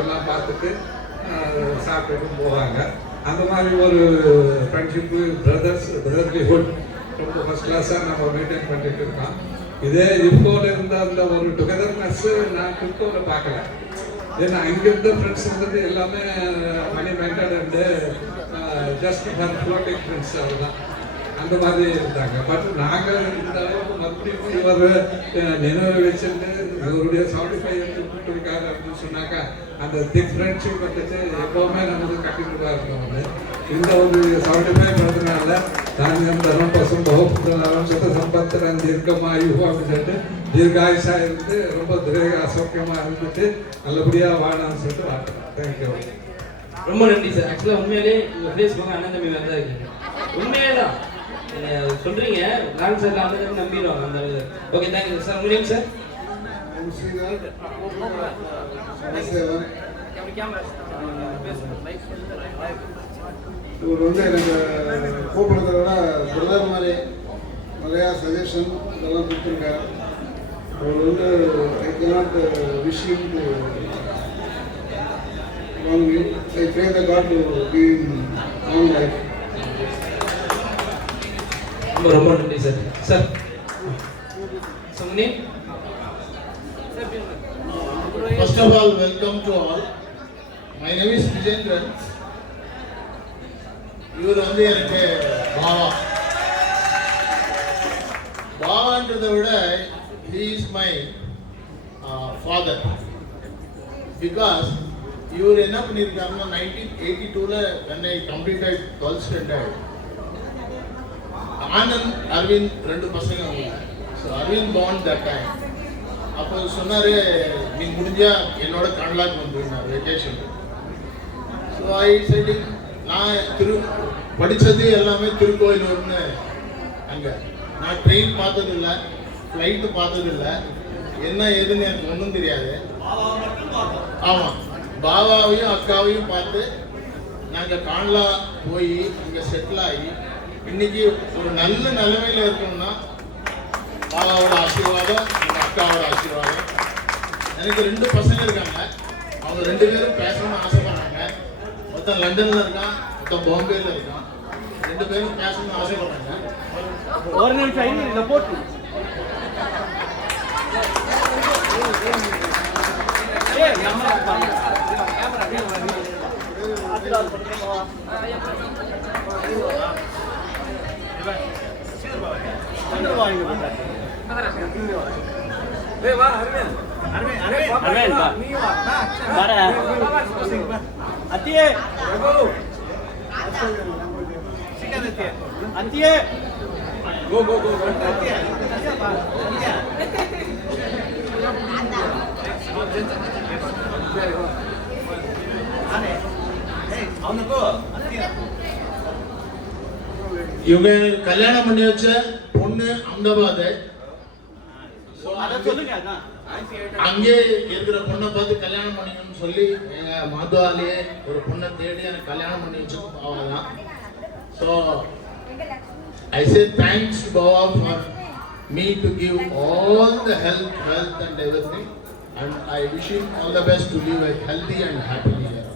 எல்லாம் பார்த்துட்டு சாப்பிட்டுட்டு போவாங்க. அந்த மாதிரி ஒரு ஃப்ரெண்ட்ஷிப்பு பிரதர்லிஹுட் ரொம்ப ஃபர்ஸ்ட் கிளாஸாக நம்ம மெயின்டைன் பண்ணிட்டு இருக்கோம். இதே இப்போல இருந்த அந்த ஒரு டுகெதர்னஸ் நான் கிறிஸ்தோவில் பார்க்கல. ஏன்னா இங்கே இருந்த ஃப்ரெண்ட்ஸ் வந்துட்டு எல்லாமே money minded and just for floating friends அதுதான் அந்த மாதிரி இருந்தாங்க. பட் நாங்கள் இந்த அளவுக்கு மறுபடியும் இவர் நினைவு வச்சுட்டு இவருடைய 75 எடுத்து கூப்பிட்டுருக்காரு அப்படின்னு சொன்னாக்கா அந்த திக் ஃப்ரெண்ட்ஷிப் வந்துட்டு எப்போவுமே நமக்கு கண்டிப்பாக இருக்கணும். இந்த ஒரு 75 பிறந்தனால தானியம் தரம் பசும் பகுப்பும் சுத்த சம்பத்திரம் தீர்க்கமாயுவோம் அப்படின்னு சொல்லிட்டு தீர்காயுஷாக இருந்து ரொம்ப அசௌக்கியமாக இருந்துட்டு நல்லபடியாக வாழான்னு சொல்லிட்டு வாழ்த்துறேன். தேங்க்யூ. ரொம்ப நன்றி சார். ஆக்சுவலாக உண்மையிலே உங்கள் ஃபேஸ் பார்க்க அண்ணன் தம்பி மாதிரி தான் இருக்கீங்க. உண்மையே தான் சொல்கிறீங்க. நான் சார் அண்ணன் தம்பி நம்பிடுவாங்க அந்த. Okay, thank you sir. உங்கள் நேம் சார்? இவர் வந்து எனக்கு கூப்பிடுறத விட பிரதர் மாதிரி நிறையா சஜஷன் இதெல்லாம் கொடுத்துருக்காரு. அவர் வந்து I cannot wish him to long live. I pray the God to give him long life. ரொம்ப நன்றி சார். சார் சொன்னேன். First of all, welcome to all. My name is Vijendran. இவர் வந்து எனக்கு பாவான்றதை விட he is my father because இவர் என்ன பண்ணியிருக்காருன்னா 1982ல when I completed 12th standard Anand Aravind 2 பசங்க அவங்க. So Aravind born that time. அப்போ சொன்னார், நீ முடிஞ்சா என்னோட கனடாக்கு வந்துருந்தார் வெக்கேஷன். ஸோ ஐ சைடு நான் படித்தது எல்லாமே திருக்கோயிலூர்னு. அங்கே நான் ட்ரெயின் பார்த்ததில்லை, ஃப்ளைட்டு பார்த்ததில்லை, என்ன ஏதுன்னு எனக்கு ஒன்றும் தெரியாது. ஆமாம், பாபாவையும் அக்காவையும் பார்த்து நாங்கள் கான்லா போய் இங்கே செட்டில் ஆகி இன்னைக்கு ஒரு நல்ல நிலைமையில் இருக்கணும்னா பாபாவோட ஆசீர்வாதம், எங்கள் அக்காவோட ஆசீர்வாதம். எனக்கு 2 பசங்க இருக்காங்க. அவங்க 2 பேரும் பேசணும்னு ஆசைப்படுறாங்க. மொத்தம் லண்டனில் இருக்கான், மொத்தம் பாம்பேயில் இருக்கான். 2 பேரும் பேசணும்னு ஆசைப்படுறாங்க. ஒரு நிமிஷம் இதை போட்டு அத்தியே அத்தியே கோ கோ கோ அத்தியே இவங்க கல்யாணம் பண்ணி வச்ச பொண்ணு அகமதாபாத். அங்கே இருக்கிற பொண்ணை பார்த்து கல்யாணம் பண்ணிக்கணும்னு சொல்லி எங்க மாதுவாலேயே ஒரு பொண்ணை தேடி எனக்கு கல்யாணம் பண்ணி வச்சோம். அவ்வளோதான். So I say thanks Baba for me to give all the health and everything, and I wish him all the best to live a healthy and happy year.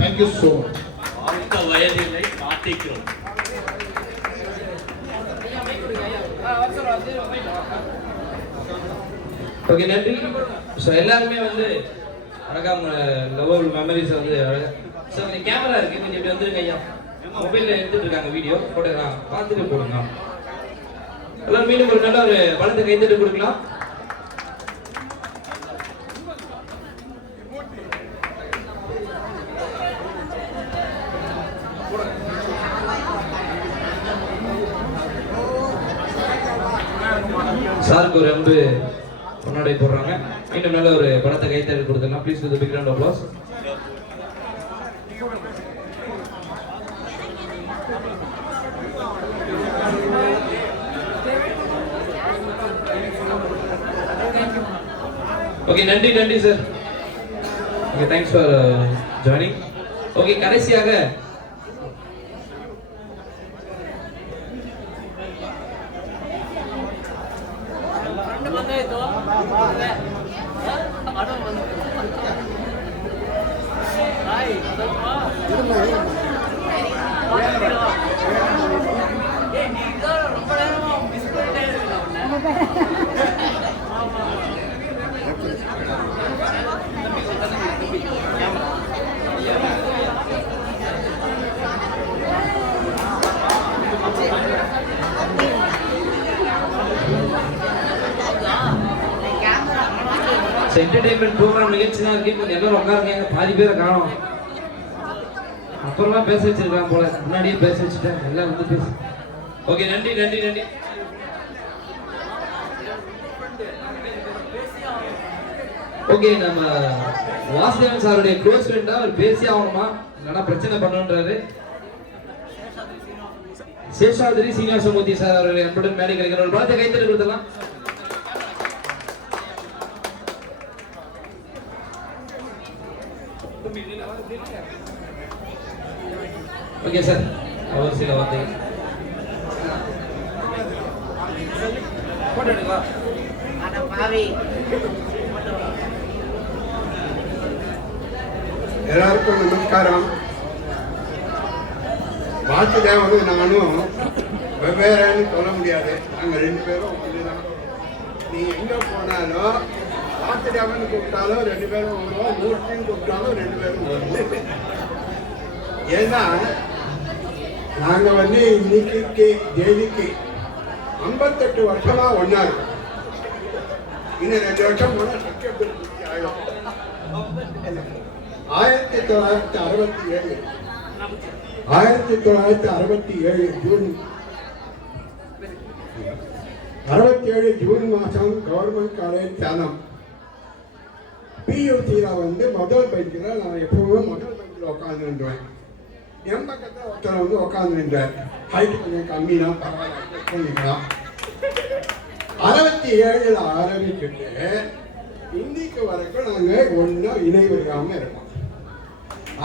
Thank you so much. வாழ்த்த வயதில்லை காத்திக்கிறோம். Okay, நன்றி. So எல்லாருமே வந்து அழகாக love memories வந்து அழகாக. So கொஞ்சம் camera இருக்குது, கொஞ்சம் இப்படி வந்துருங்க ஐயா. மொபைலில் எடுத்துகிட்டு இருக்காங்க வீடியோ ஃபோட்டோலாம் பார்த்துட்டு போடுங்க. எல்லாம் மீண்டும் ஒரு நல்ல ஒரு பலத்தை கைத்தட்டு கொடுக்கலாம். சாருக்கு ஒரு அன்பு முன்னாடி போடுறாங்க. மீண்டும் நல்ல ஒரு படத்தை கைத்தறி கொடுத்துடலாம். Please with big round of applause. Okay, நன்றி நன்றி sir. Okay, thanks for joining. Okay, கடைசியாக என்டர்டைன்மெண்ட் ப்ரோக்ராம் நிகழ்ச்சி தான் இருக்கு. கொஞ்சம் எல்லாரும் உட்காருங்க, பாதி பேரை காணோம். அப்புறமா பேச வச்சிருக்கான் போல, முன்னாடியே பேச வச்சுட்டேன், எல்லாம் வந்து பேசு. ஓகே, நன்றி நன்றி நன்றி. ஓகே, நம்ம வாசுதேவன் சாருடைய க்ளோஸ் ஃப்ரெண்டா அவர் பேசி ஆகணுமா, இல்லைன்னா பிரச்சனை பண்ணுன்றாரு. சேஷாதிரி சீனிவாசமூர்த்தி சார் அவர்கள் என்புடன் மேடை கிடைக்கிற ஒரு படத்தை கைத்தறி கொடுத்தலாம். ஓகே சார், அவர் சில வார்த்தைகள் எல்லாருக்கும் நமஸ்காரம். வாசுதேவனும் நானும் வெவ்வேறுன்னு சொல்ல முடியாது, நாங்கள் 2 பேரும் ஒன்றுதான். நீ எங்கே போனாலும் வாசுதேவன் கூப்பிட்டாலும் 2 பேரும் வருவோம், மூர்த்தின்னு கூப்பிட்டாலும் 2 பேரும் வருவோம். ஏன்னா நாங்கள் வந்து இன்னைக்கு தேதிக்கு 58 வருஷமா ஒன்றா இருக்கோம். இன்னும் 2 வருஷம் போனால் சத்தியபிரதி ஆயிடும். 1967 ஜூன் மாதம் கவர்மெண்ட் காலேஜ் சேலம் பியூசியில் வந்து முதல் பெஞ்சில் நான் எப்பவுமே முதல் பெஞ்சில் உட்காந்துருந்தேன். என் பக்கத்தில் ஒருத்தர் வந்து உட்காந்துருந்தார். ஹைட்டு கொஞ்சம் கம்மி தான், பரவாயில்ல. 67 ஆரம்பிச்சுட்டு இன்னைக்கு வரைக்கும் நாங்கள் ஒன்றும் இணைவில்லாமல் இருக்கோம்.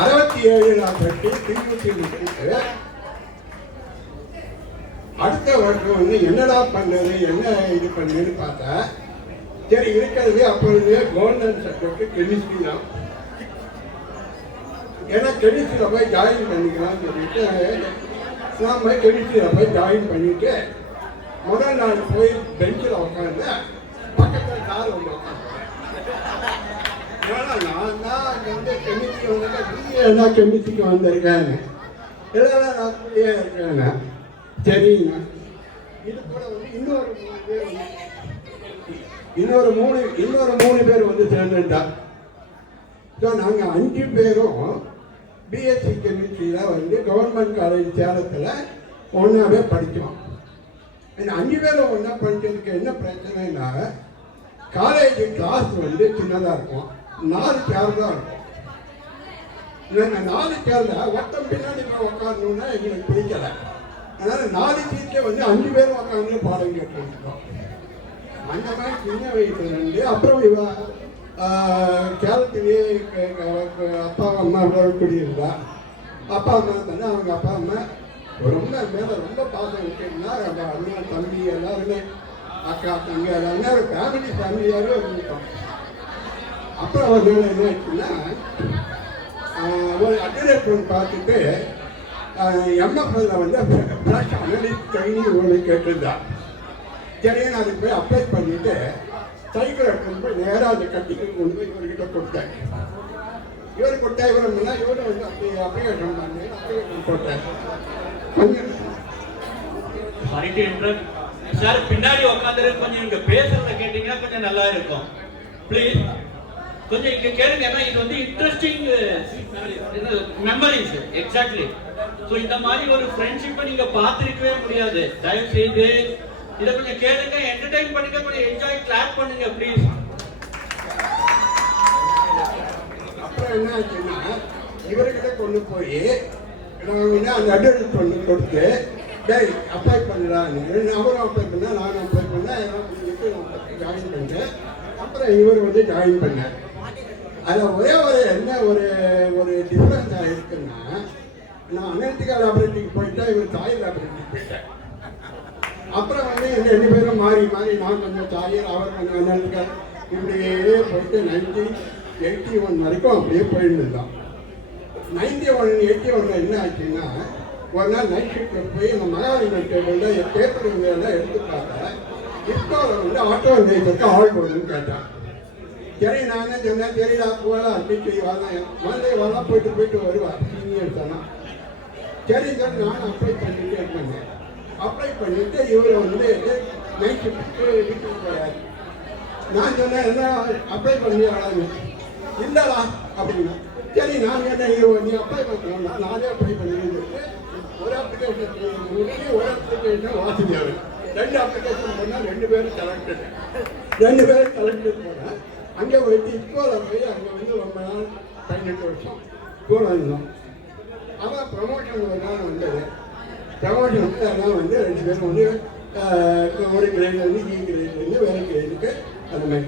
67 பற்றி பியூசி முடிச்சுட்டு அடுத்த வருஷம் வந்து என்னடா பண்ணுறது, என்ன இது பண்ணுன்னு பார்த்தா, சரி இருக்கிறது அப்பொழுது கோல்டன் சப்ஜெக்ட் கெமிஸ்ட்ரி தான். ஏன்னா கெமிஸ்ட்ரியில் போய் ஜாயின் பண்ணிக்கலாம்னு சொல்லிட்டு நாம் கெமிஸ்ட்ரியில் போய் ஜாயின் பண்ணிட்டு முதல் நாள் போய் பெஞ்சில் உட்காந்து பக்கத்தில் கார் வந்து உட்காந்துருவேன். ஏன்னா நான் தான் அங்கே வந்து கெமிஸ்ட்ரி வந்துட்டு என்ன கெமிஸ்ட்ரிக்கு வந்திருக்கேன், இதெல்லாம் நான் கூடயே இருக்கேங்க. சரிங்க, இது கூட வந்து இன்னொரு மூணு பேர் வந்து சேர்ந்துட்டா. ஸோ நாங்கள் 5 பேரும் பிஎஸ்சி கெமிஸ்ட்ரியில் வந்து கவர்மெண்ட் காலேஜ் சேலத்தில் ஒன்றாவே படித்தோம். இந்த 5 பேரும் ஒன்றா படித்ததுக்கு என்ன பிரச்சனைனா, காலேஜ் கிளாஸ் வந்து சின்னதாக இருக்கும், 4 சேர் தான் இருக்கும். இந்த 4 சேரில் ஒருத்தன் பின்னாடி போய் உட்காரணுன்னா எங்களுக்கு பிடிக்கலை. அதனால் 4 சீட்டே வந்து 5 பேரும் உட்காந்து பாடம் கேட்டுருக்கோம். அந்த மாதிரி சின்ன வயசுலேருந்து அப்புறம் சேலத்திலேயே அப்பா அம்மா குடியிருந்தா. அப்பா அம்மா தானே, அவங்க அப்பா அம்மா ரொம்ப மேலே ரொம்ப பாசம் விட்டுருந்தா. அண்ணா தம்பி எல்லாருமே, அக்கா தம்பி எல்லாருமே ஃபேமிலியாகவே இருந்துட்டோம். அப்புறம் ஒரு நாள் என்ன ஆச்சுன்னா, ஒரு அட்வர்டைஸ்மெண்ட் பார்த்துட்டு எம்எஃப்எல்ல வந்து ஃப்ளாஷ் அனலிஸ்ட் ட்ரைனிங் ஒன்று கேட்டிருந்தா. சரின்னு அதுக்கு போய் அப்ளை பண்ணிவிட்டு சைக்கிள் எடுத்துன்னு போய் நேராக அந்த கட்டிக்கு கொண்டு போய் இவர்கிட்ட கொடுத்தேன். இவர் கொடுத்தா இவர் இவரும் வந்து அப்படி அப்ளிகேஷன் பண்ணி அப்ளிகேஷன் போட்டேன். சார் பின்னாடி உட்காந்துரு, கொஞ்சம் இங்க பேசுறத கேட்டீங்கன்னா கொஞ்சம் நல்லா இருக்கும். ப்ளீஸ் கொஞ்சம் இங்க கேளுங்க. ஏன்னா இது வந்து இன்ட்ரெஸ்டிங் மெமரிஸ். எக்ஸாக்ட்லி. ஸோ இந்த மாதிரி ஒரு ஃப்ரெண்ட்ஷிப்பை நீங்க பார்த்துருக்கவே முடியாது. தயவு செய்து இதை கொஞ்சம் கேளுங்க, என்டர்டைன் பண்ணுங்க, கொஞ்சம் என்ஜாய், கிளாப் பண்ணுங்க ப்ளீஸ். அப்புறம் என்ன ஆச்சுன்னா, இவர்கிட்ட கொண்டு போய் நான் அந்த அட்வர்டைஸ் பண்ணி கொடுத்து, டேய் அப்ளை பண்ணலான்னு அவரும் அப்ளை பண்ணேன், நானும் அப்ளை பண்ணேன், எல்லாம் பண்ணிட்டு ஜாயின் பண்ணேன். அப்புறம் இவர் வந்து ஜாயின் பண்ணார். அதில் ஒரே என்ன ஒரு டிஃப்ரென்ஸ் ஆகிருக்குன்னா, நான் அமெரிக்கா லேபரேட்டரிக்கு போயிட்டேன், இவர் தாய் லேபரேட்டரிக்கு போயிட்டேன். அப்புறம் வந்து இந்த 2 பேரும் மாறி நான் கொஞ்சம் தாயர், அவர் கொஞ்சம் அமெரிக்கா, இப்படியே போயிட்டு 1981 வரைக்கும் அப்படியே போயிட்டு இருந்தோம். 1981 என்ன ஆச்சுன்னா, ஒரு நாள் நைட் ஷிஃப்ட்டில் போய் இந்த மகாலிங்கம் டேபிளில் பேப்பர் எல்லாம் எடுத்து பார்த்தா, இப்போ வந்து ஆட்டோ இருக்கு ஆள் போடுன்னு கேட்டான். சரி நான் என்ன சொன்னேன், சரிடா போகலாம் அடிச்சு வரலாம் போயிட்டு வருவார் சீனியர் தானா. சரி சார் நான் அப்ளை பண்ணிட்டு இருந்தேன். அப்ளை பண்ணிட்டு இவர் வந்து நைட் ஷிஃப்ட்டுக்கு வீட்டுக்கு போகிறார். நான் சொன்னேன் என்ன அப்ளை பண்ணியாளான்னு. இல்லைடா அப்படின்னா சரி நான் என்ன நீ அப்ளை பண்ணணும்னா நானே அப்ளை பண்ணிட்டு ஒரு அப்ளிகேஷன் முடிச்சு ஒரு அப்ளிகேஷன் வாசிக்காது 2 அப்ளிகேஷன் பண்ணால் 2 பேரும் செலக்டட் 2 பேரும் செலக்டட் போனேன். அங்கே போயிட்டு இப்போவில் போய் அங்கே வந்து ரொம்ப நாள் 18 வருஷம் கூட இருந்தோம். அவன் ப்ரமோஷன் ஒரு நாள் வந்தது. ப்ரமோஷன் வந்து எல்லாம் வந்து 2 பேரும் வந்து ஒரு கிரேட்லேருந்து கிரேட்லேருந்து வேறு கிரேடுக்கு அந்த மாதிரி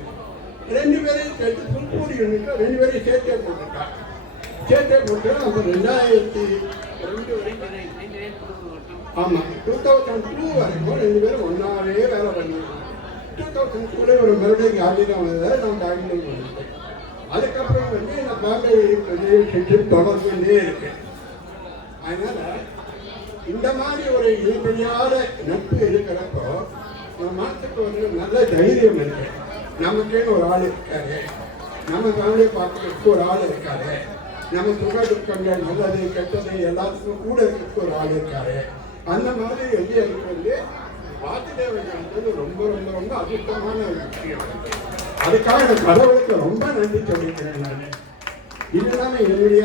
2 பேரையும் சேர்த்து ஃபுல்பூர் யூனிட்டு 2 பேரையும் சேர்த்தே போட்டுருக்கா. சேர்த்தே போட்டு அப்போ 2002 வரைக்கும் ஆமாம் 2002 வரைக்கும் 2 பேரும் ஒன்றாவே வேலை பண்ணியிருக்கோம். 2002 ஒரு மறுபடியும் காந்திதான் வந்ததை நான் பெங்களூர் வந்துட்டேன். அதுக்கப்புறம் வந்து நான் பாம்பே ரிலேஷன்ஷிப் தொடர்ந்துட்டே இருக்கேன். அதனால் இந்த மாதிரி ஒரு இணைப்பில்லாத நட்பு இருக்கிறப்போ நம்ம மனசுக்கு ஒரு நல்ல தைரியம் இருக்கு. நமக்குன்னு ஒரு ஆள் இருக்காரு, நம்ம ஃபேமிலியை பார்க்கறதுக்கு ஒரு ஆள் இருக்காரு, நம்ம சுக துக்கங்கள் நல்லது கெட்டது எல்லாத்துக்கும் கூட இருக்கிறதுக்கு ஒரு ஆள் இருக்காரு. அந்த மாதிரி எல்லையருக்கு வந்து வாசுதேவன் ரொம்ப ரொம்ப ரொம்ப அதிர்ஷ்டமான ஒரு விஷயம். அதுக்காக இந்த கடவுளுக்கு ரொம்ப நன்றி சொல்லிக்கிறேன். நான் இதுதான் என்னுடைய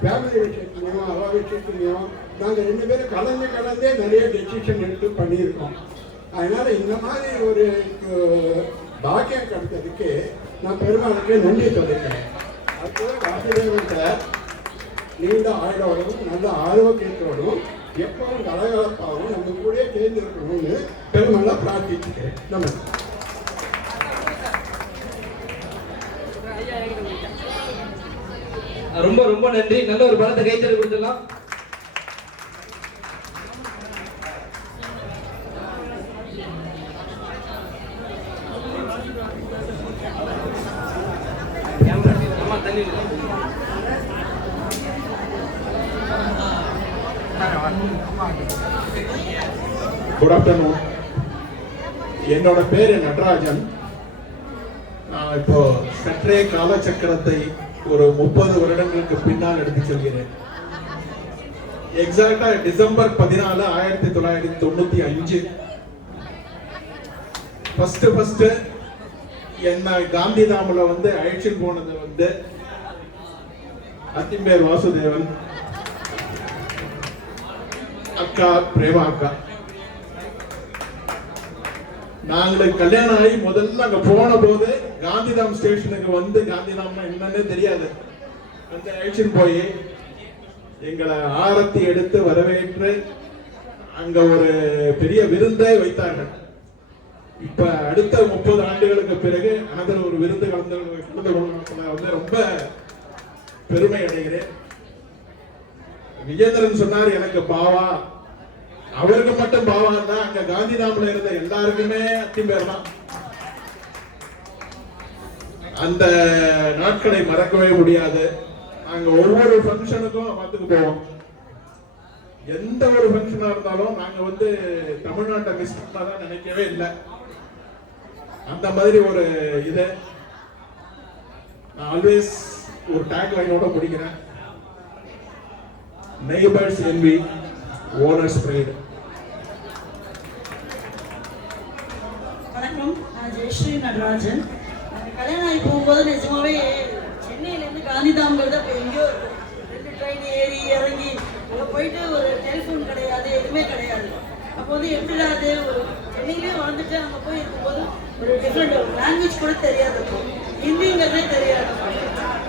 ஃபேமிலி விஷயத்துலையும் அவ விஷயத்துலையும் நாங்கள் 2 பேரும் கலந்தே நிறைய டெசிஷன் எடுத்து பண்ணியிருக்கோம். அதனால் இந்த மாதிரி ஒரு பாக்கியம் கிடைத்ததுக்கு நான் பெருமாளுக்கு நன்றி சொல்லிக்கிறேன். அதுபோல வாசுதேவன்கிட்ட நீண்ட ஆயுளோடும் நல்ல ஆரோக்கியத்தோடும் எப்பவும் கலகலப்பாகவும் நம்ம கூட தேர்ந்தெடுக்கணும்னு பெருமாளை பிரார்த்திச்சுக்கிறேன். நமக்கு ரொம்ப ரொம்ப நன்றி. நல்ல ஒரு பலத்தை கைத்தறி கொடுத்துடலாம். Good afternoon. என்னோட பேர் நடராஜன். நான் இப்போ சற்றே காலச்சக்கரத்தை ஒரு 30 வருடங்களுக்கு பின்னால் எடுத்து சொல்கிறேன். எக்ஸாக்டா டிசம்பர் 14, 1995 ஃபர்ஸ்ட் என்ன காந்திதாமில் வந்து அழைச்சிட்டு போனது வந்து அத்திம்பேர் வாசுதேவன், அக்கா பிரேமா அக்கா. நாங்களுக்கு கல்யாணம் ஆகி முதல்ல அங்க போன போது காந்திதாம் ஸ்டேஷனுக்கு வந்து காந்திதாம்னா என்னன்னே தெரியாது. அந்த அழைச்சிட்டு போய் எங்களை ஆரத்தி எடுத்து வரவேற்று அங்க ஒரு பெரிய விருந்தை வைத்தார்கள். இப்ப அடுத்த 30 ஆண்டுகளுக்கு பிறகு அதில் ஒரு விருந்து கலந்து வந்து ரொம்ப பெருமை அடைகிறேன். விஜேந்திரன் சொன்னார் எனக்கு பாவா, அவருக்கு மட்டும் பாவா தான், அங்க காந்திதாமில் இருந்த எல்லாருக்குமே அத்திம்பேர் தான். அந்த நாட்களை மறக்கவே முடியாது. நாங்க ஒவ்வொரு ஃபங்க்ஷனுக்கும் பார்த்துக்கு போவோம். எந்த ஒரு ஃபங்க்ஷனா இருந்தாலும் நாங்க வந்து தமிழ்நாட்டை மிஸ் பண்ணாதான் நினைக்கவே இல்லை. அந்த மாதிரி ஒரு இதை நான் ஆல்வேஸ் ஒரு டேக் லைனோட முடிக்கிறேன். Neighbours envy, owners pride. வணக்கம், நான் ஜெயஸ்ரீ நடராஜன். கல்யாணம் ஆகி போகும்போது நிஜமாவே சென்னையிலேருந்து காந்திதாம்ங்கிறது அப்போ எங்கேயோ 2 ட்ரெயின் ஏறி இறங்கி அங்கே போயிட்டு ஒரு டெலிஃபோன் கிடையாது, எதுவுமே கிடையாது. அப்போ வந்து எப்படிடா அது ஒரு சென்னையிலே வாழ்ந்துட்டு அங்கே போய் இருக்கும்போது ஒரு டிஃப்ரெண்ட் லாங்குவேஜ் கூட தெரியாது, ஹிந்திங்கிறதே தெரியாது.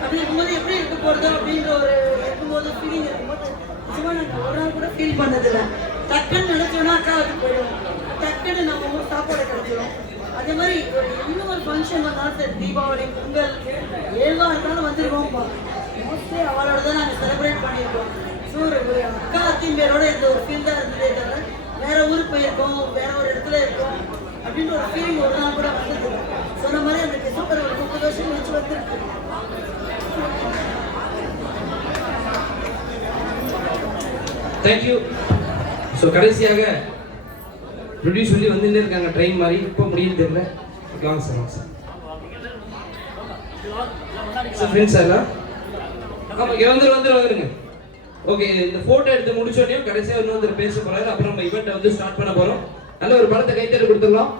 அப்படி இருக்கும்போது எப்படி இருக்க போகிறதோ அப்படின்ற ஒரு இருக்கும்போது ஃபீலிங் இருக்கும்போது நிஜமாக நாங்கள் ஒரு நாள் கூட ஃபீல் பண்ணதில்லை. டக்குன்னு நினச்சோன்னா அக்காவுக்கு போயிடுவோம், டக்குன்னு நம்ம ஊர் சாப்பாடு கிடைச்சிடும். அதே மாதிரி இன்னும் ஒரு ஃபங்க்ஷன் வந்தாலும் சரி, தீபாவளி, பொங்கல், ஏழ்வாக இருந்தாலும் வந்துருக்கோம். மோஸ்ட்லி அவளோட தான் நாங்கள் செலிப்ரேட் பண்ணியிருக்கோம். ஸோ ஒரு அக்கா அத்திம்பேரோட இந்த ஒரு ஃபீல் தான் இருந்ததே தவிர வேற ஊருக்கு போயிருக்கோம், வேற ஒரு இடத்துல இருக்கோம் அப்படின்ற ஒரு ஃபீலிங் ஒரு நாள் கூட வந்தது. சொன்ன மாதிரி அந்த டிசம்பர் ஒரு 30 வருஷம் கழிச்சு வந்துருக்கு. தேங்க்யூ. ஸோ கடைசியாக ப்ரொடியூஸ் சொல்லி வந்துட்டே இருக்காங்க ட்ரெயின் மாதிரி. இப்போ முடியும் தெரியல. வாங்க சார், வாங்க சார். சார் ஃப்ரெண்ட்ஸ் எல்லாம் ஆமாம், இங்கே வந்துருங்க. ஓகே, இந்த ஃபோட்டோ எடுத்து முடிச்சோடனே கடைசியாக இன்னொருத்தர் பேச போகிறாரு. அப்புறம் நம்ம ஈவெண்ட்டை வந்து ஸ்டார்ட் பண்ண போகிறோம். நல்ல ஒரு படத்தை கைத்தறி கொடுத்துடலாம்.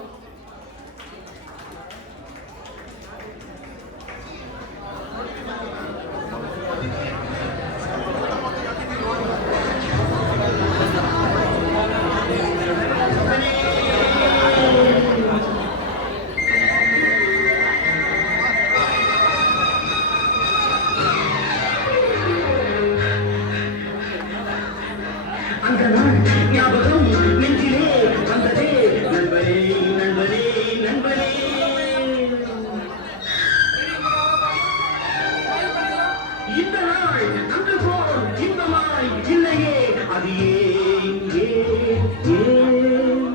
நாள் அன்று போல் இன்பமாய் இல்லையே அது ஏன் ஏன் ஏன்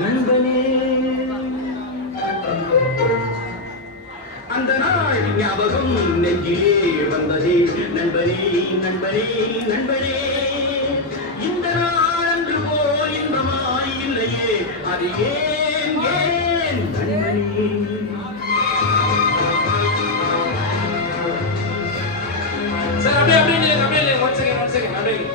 நண்பனே அந்த நாள் ஞாபகம் நெஞ்சிலே வந்ததே நண்பனே நண்பனே நண்பனே இந்த நாள் அன்று போல் இன்பமாய் இல்லையே அது ஏன் ஏன் நண்பனே சார் அப்படியே இல்லை ஒன் செகண்ட் அப்படியே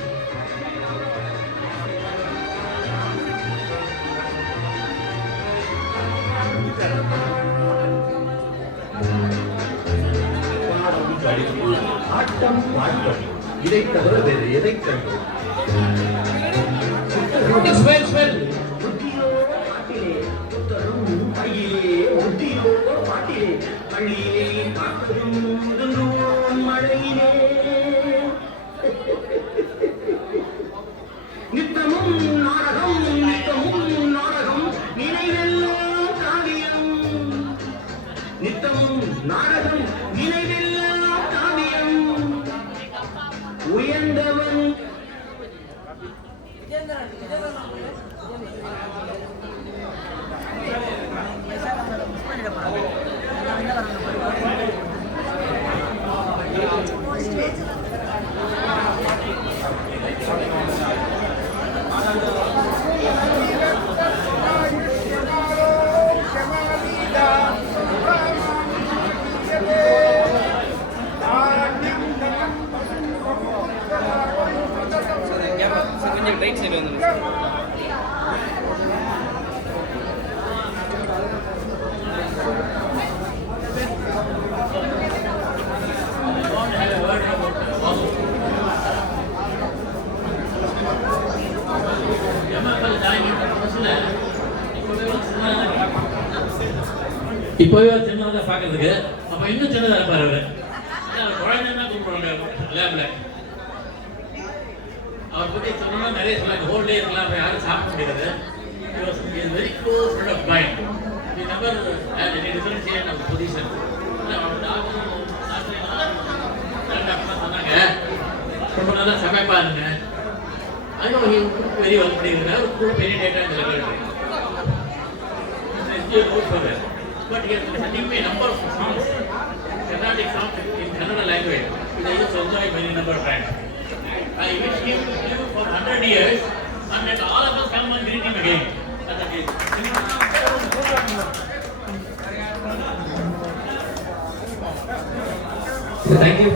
ஆட்டம் பாட்டம் இதை தவிர வேறு எதை கண்டோம் ஸ்மெல் புத்தியோ பாட்டிலே புத்தரும் கையிலே புத்தியோ பாட்டிலே பள்ளியிலே காக்கும் மழையிலே நித்தமும் நாடகம் நினைவெல்லாம் காவியம் நித்தமும் நாடகம் நினைவெல்லாம் காவியம் உயர்ந்தவன் கொஞ்சம் ரைட் சைடு வந்துருங்க இப்போவே சின்னதாக பார்க்கறதுக்கு அப்போ இன்னும் சின்னதாக இருப்பார் அவர் குழந்தைன்னா கூப்பிடுவாங்க லேபில் அவர் பற்றி சொல்லணும்னா நிறைய சொன்னாங்க ஹோல் டே இருக்கலாம் அப்போ யாரும் சாப்பிட முடியாது very close friend of mind the number differentiate of position சொன்னாங்க ரொம்ப நல்லா சமைப்பாருங்க அதுவும் வெரி ஒர்க் பண்ணியிருக்காரு கூட பெரிய டேட்டா இந்த but he has sending me a number of songs, Carnatic songs in Kannada language, which I used to enjoy many number of times. I wish him to live for 100 years and let all of us come and greet him again. That's the case. So, thank you.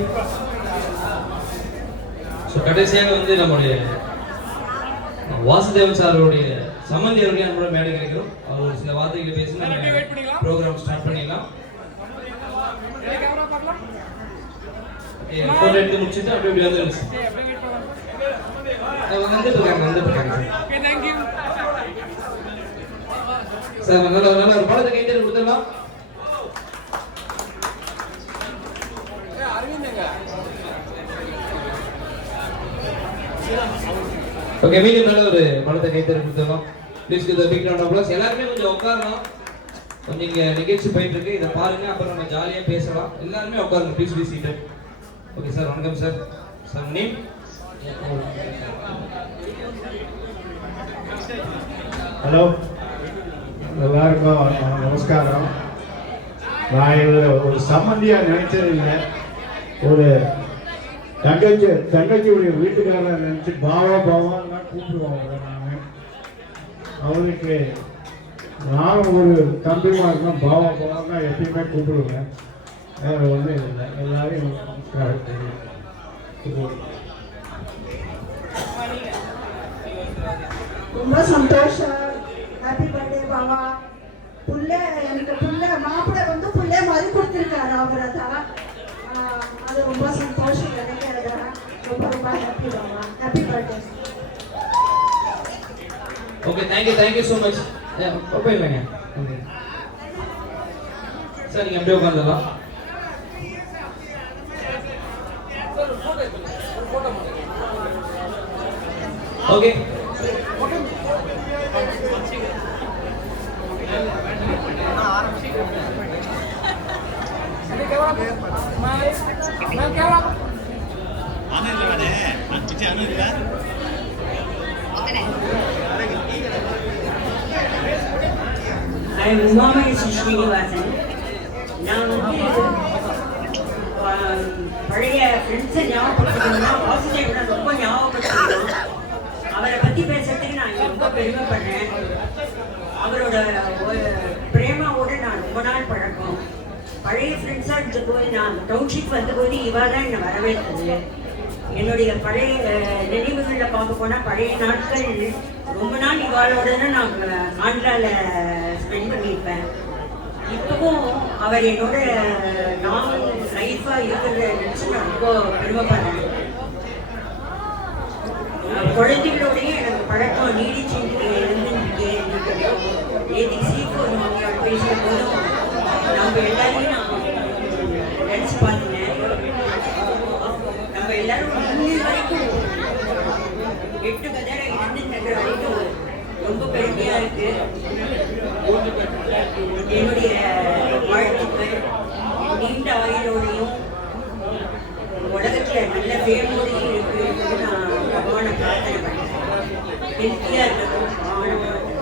So, கடைசியாக வந்து நம்முடைய வாசுதேவன் சாருடைய சம்பந்தி அவருடைய நம்மளோட மேடை கிடைக்கிறோம். அவர் ஒரு சில வார்த்தைகளை பேசி ப்ரோக்ராம் ஸ்டார்ட் பண்ணிடலாம். ஃபோட்டோ எடுத்து முடிச்சுட்டு அப்படியே வந்துருங்க சார். நல்ல ஒரு படத்தை கைத்தறி கொடுத்துடலாம். ஓகே, மீண்டும் நல்ல ஒரு படத்தை கைத்தறி கொடுத்துடலாம். Please give the big round of applause. எல்லாரும் கொஞ்சம் உட்காரலாம். கொஞ்சம் இங்க நிகழ்ச்சி போயிட்டு இருக்கு, இதை பாருங்க, அப்புறம் நம்ம ஜாலியா பேசலாம். எல்லாருமே உட்காருங்க, please be seated. Okay sir, வணக்கம் சார். Sir name? ஹலோ, எல்லாருக்கும் நமஸ்காரம். நான் இதில் ஒரு சம்மந்தியாக நினைச்சது இல்லை, ஒரு தங்கச்சியுடைய வீட்டுக்காரர் நினச்சி பாவான்னு தான் கூப்பிடுவாங்க. நான் அவருக்கு நானும் ஒரு தம்பிமா இருக்கேன், பாவான்னு தான் எப்பயுமே கூப்பிடுவேன். வேறு ஒன்றும் இல்லை, எல்லாரையும் ரொம்ப சந்தோஷம். ஹாப்பி பர்த்டே பாவா. எனக்கு மாப்பிள்ளை வந்து புள்ளை மாதிரி கொடுத்துருக்காரு அவரை தான். அது ரொம்ப சந்தோஷம் நினைக்கிறேன். ரொம்ப ஹாப்பி பாவா. Happy birthday. Okay, thank you so much. அப்போ இல்லைங்க சார், நீங்கள் அப்படியே உட்காந்துடலாம். Okay, I'm Umama Srinivasan. நான் பழைய ஃப்ரெண்ட்ஸை ஞாபகப்படுத்திக்கணும்னா வாசுதேவனை ரொம்ப ஞாபகப்படுத்திக்கணும். அவரை பற்றி பேசுறதுக்கு நான் ரொம்ப பெருமைப்படுறேன். அவரோட பிரேமாவோட நான் ரொம்ப நாள் பழக்கம். பழைய ஃப்ரெண்ட்ஸாக இருந்தபோது நான் டவுன்ஷிப் வந்தபோது இவா தான் என்னை வரவேற்றது. என்னுடைய பழைய நினைவுகளில் பார்க்க போனால் பழைய நாட்கள் ரொம்ப நாள் இவாளோட நான் ஆந்திராவில் ஸ்பெண்ட் பண்ணியிருப்பேன். இப்பவும் அவர் என்னோட நாவல் லைஃபாக இருக்கிறத நினச்சி நான் ரொம்ப பெருமைப்படுறேன். குழந்தைகளோடையும் எனக்கு பழக்கம் நீடிச்சு இருந்துருக்கேன். நேற்று சீஃபோர் மாமியார் பேசுகிற போதும் நம்ம எல்லாரையும் நான் நினச்சி பார்த்துனேன். நம்ம எல்லாரும் இன்னி வரைக்கும் 8 கதரை இருந்துட்டு வரைக்கும் ரொம்ப பெருமையாக இருக்கு. என்னுடைய வாழ்த்துக்கள் நீண்ட ஆயுளோடையும் உலகத்தில் நல்ல பேரோடையும் இருக்குன்னு நான் பகவானை பிரார்த்தனை பண்ணுறேன். ஹெல்த்தியாக இருக்கணும் பகவானை பிரார்த்தனை.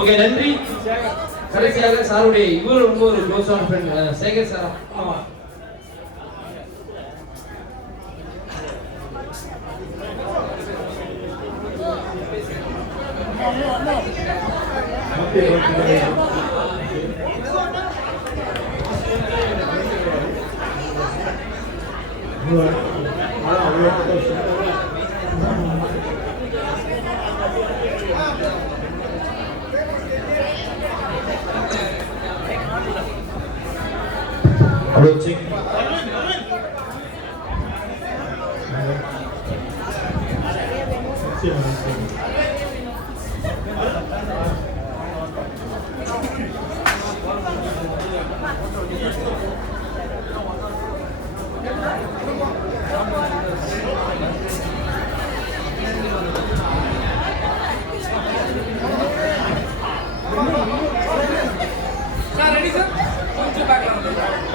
ஓகே, நன்றி. கடைசியாக சாருடைய இவர் ரொம்ப ஒரு க்ளோஸான ஃப்ரெண்ட் சேகர் சார். ஆமாம்,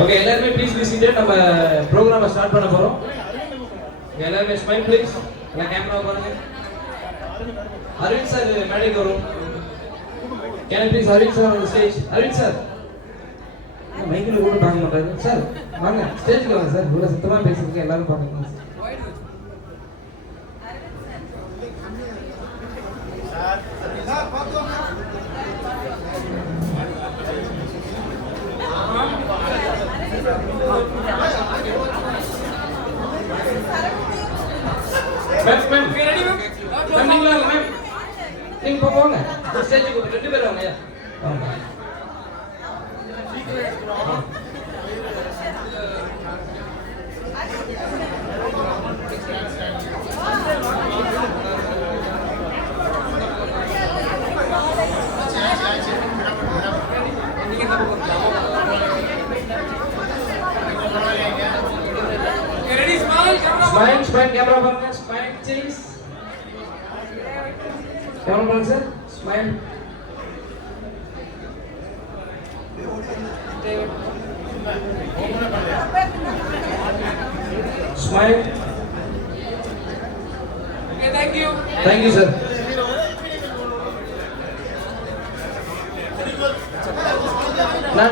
ஓகே, எல்லாருமே ப்ளீஸ் பி சீட்டட். நம்ம ப்ரோக்ராமை ஸ்டார்ட் பண்ண போகிறோம். எல்லாருமே ஸ்மைல் ப்ளீஸ். எல்லாம் கேமரா பாருங்க. அரவிந்த் சார் மேடைக்கு வரும். Can please Aravind sir on stage. Aravind sir மைக்கில் கூட பார்க்க மாட்டாரு. சார் வாங்க ஸ்டேஜுக்கு வாங்க சார். இவ்வளோ சுத்தமாக பேசுறதுக்கு எல்லாரும் பார்த்துக்கணும் சார். நீங்க போங்க ஸ்டேஜுக்கு 2 பேர் வாங்க. Smile, smile, camera பாருங்க. Smile, cheese. Camera பாருங்க sir. Smile. Smile. Okay, thank you. Thank you, sir.